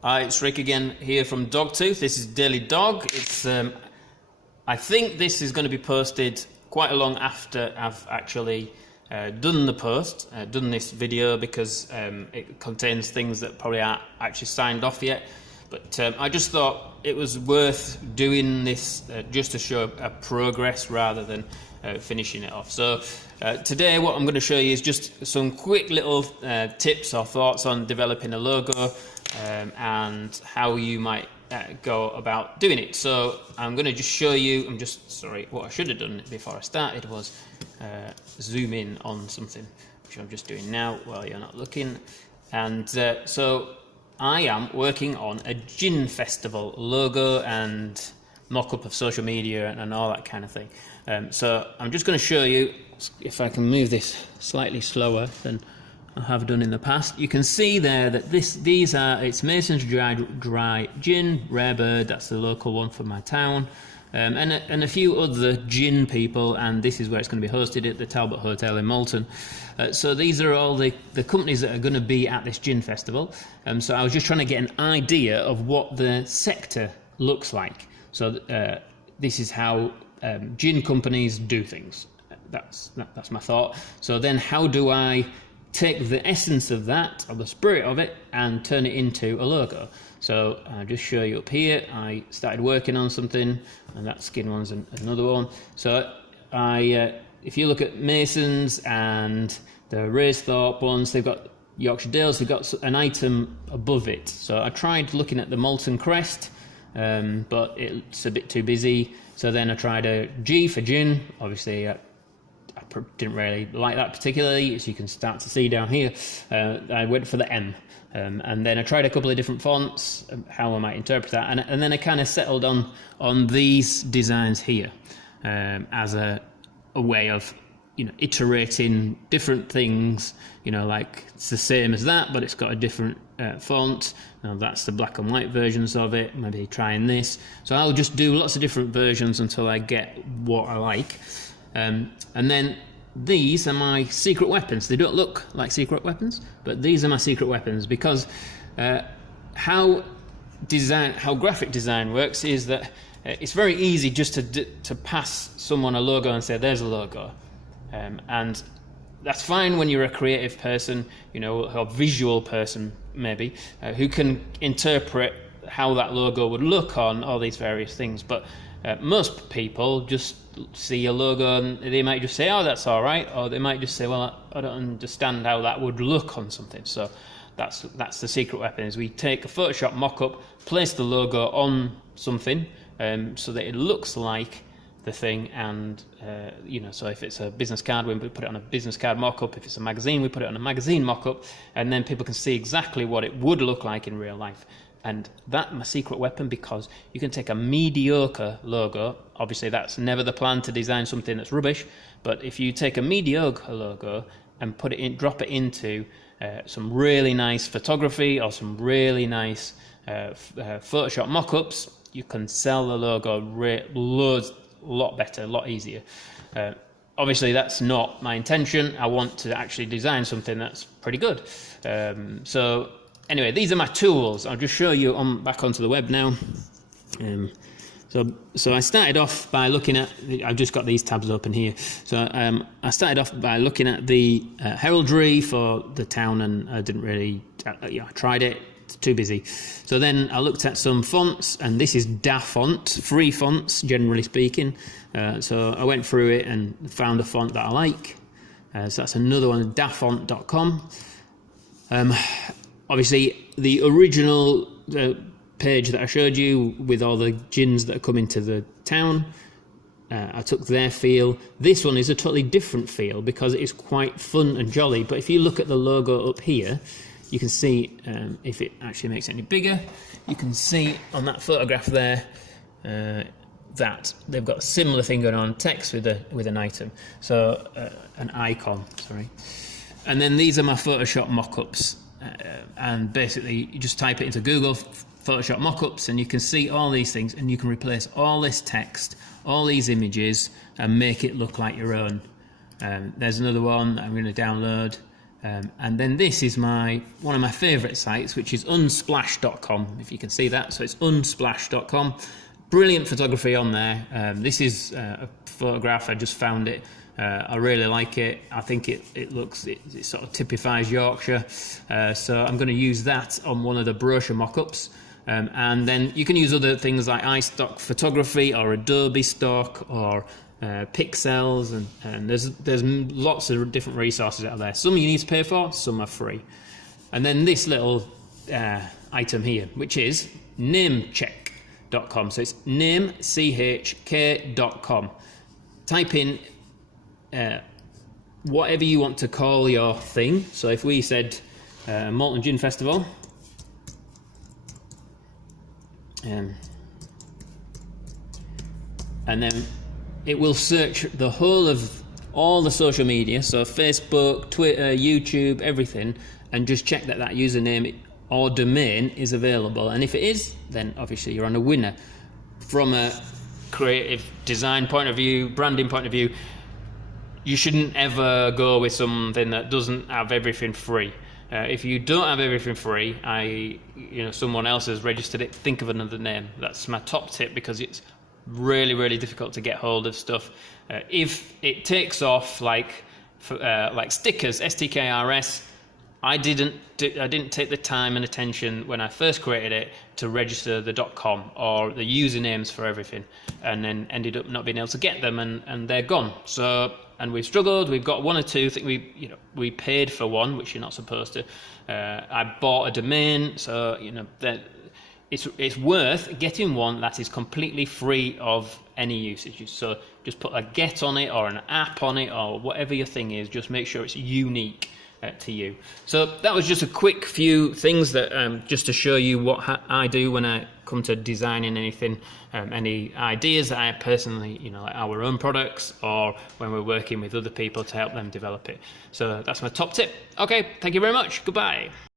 Hi, it's Rick again here from Dogtooth. This is Daily Dog. It's I think this is going to be posted quite a long after I've actually done the post, done this video, because it contains things that probably aren't actually signed off yet. But I just thought it was worth doing this just to show a progress rather than finishing it off. So today what I'm going to show you is just some quick little tips or thoughts on developing a logo and how you might go about doing it. So I'm going to just show you, what I should have done before I started was zoom in on something, which I'm just doing now while you're not looking. And so I am working on a gin festival logo and mock-up of social media and all that kind of thing. So I'm just going to show you, if I can move this slightly slower than I have done in the past. You can see there that it's Mason's Dry Gin, Rare Bird, that's the local one for my town, and a few other gin people, and this is where it's going to be hosted at the Talbot Hotel in Malton. So these are all the companies that are going to be at this gin festival. So I was just trying to get an idea of what the sector looks like. So this is how gin companies do things. That's my thought. So then how do I take the essence of that, or the spirit of it, and turn it into a logo? So I'll just show you up here. I started working on something, and that skin one's another one. So if you look at Mason's and the Raisthorpe ones, they've got Yorkshire Dales, they've got an item above it. So I tried looking at the Malton crest, but it's a bit too busy. So then I tried a G for gin. Obviously, I didn't really like that particularly, as you can start to see down here. I went for the M, and then I tried a couple of different fonts, how I might interpret that, and then I kind of settled on these designs here as a way of iterating different things. Like it's the same as that, but it's got a different font. Now that's the black and white versions of it. Maybe trying this. So I'll just do lots of different versions until I get what I like. And then these are my secret weapons. They don't look like secret weapons, but these are my secret weapons, because how graphic design works is that it's very easy just to pass someone a logo and say, there's a logo. And that's fine when you're a creative person, or visual person maybe, who can interpret how that logo would look on all these various things. But most people just see a logo and they might just say, oh, that's all right, or they might just say, well, I don't understand how that would look on something. So that's the secret weapon, is we take a Photoshop mock-up, place the logo on something so that it looks like the thing, and so if it's a business card, we put it on a business card mock-up. If it's a magazine, we put it on a magazine mock-up, and then people can see exactly what it would look like in real life. And that's my secret weapon, because you can take a mediocre logo. Obviously that's never the plan, to design something that's rubbish, but if you take a mediocre logo and drop it into some really nice photography or some really nice Photoshop mock-ups, you can sell the logo a lot better, a lot easier. Obviously that's not my intention. I want to actually design something that's pretty good. So anyway, these are my tools. I'll just show you back onto the web now. So I started off by looking at, I've just got these tabs open here. So I started off by looking at the heraldry for the town, and I didn't really, I tried it, it's too busy. So then I looked at some fonts, and this is DaFont, free fonts, generally speaking. So I went through it and found a font that I like. So that's another one, dafont.com. Obviously, the original page that I showed you with all the gins that are coming to the town, I took their feel. This one is a totally different feel, because it's quite fun and jolly. But if you look at the logo up here, you can see, if it actually makes it any bigger, you can see on that photograph there that they've got a similar thing going on, text with an item, so an icon, sorry. And then these are my Photoshop mock-ups. And basically you just type it into Google, Photoshop mock-ups, and you can see all these things, and you can replace all this text, all these images, and make it look like your own. There's another one that I'm going to download. And then this is one of my favourite sites, which is unsplash.com, if you can see that. So it's unsplash.com. Brilliant photography on there. This is a photograph, I just found it. I really like it. I think it sort of typifies Yorkshire. So I'm going to use that on one of the brochure mock-ups. And then you can use other things like iStock photography or Adobe Stock or Pixels, and there's lots of different resources out there. Some you need to pay for, some are free. And then this little item here, which is namecheck.com. So it's namechk.com. Type in whatever you want to call your thing. So if we said Malton Gin Festival, and then it will search the whole of all the social media, so Facebook, Twitter, YouTube, everything, and just check that username or domain is available. And if it is, then obviously you're on a winner. From a creative design point of view, branding point of view, you shouldn't ever go with something that doesn't have everything free. If you don't have everything free, someone else has registered it, think of another name. That's my top tip, because it's really, really difficult to get hold of stuff. If it takes off like stickers, STKRS, I didn't take the time and attention when I first created it to register the .com or the usernames for everything, and then ended up not being able to get them, and they're gone. So, and we've struggled. We've got one or two. I think we paid for one, which you're not supposed to. I bought a domain, so that it's worth getting one that is completely free of any usage. So just put a get on it or an app on it or whatever your thing is. Just make sure it's unique to you. So that was just a quick few things that just to show you what I do when I come to designing anything, any ideas that I personally, like our own products, or when we're working with other people to help them develop it. So that's my top tip. Okay, thank you very much. Goodbye.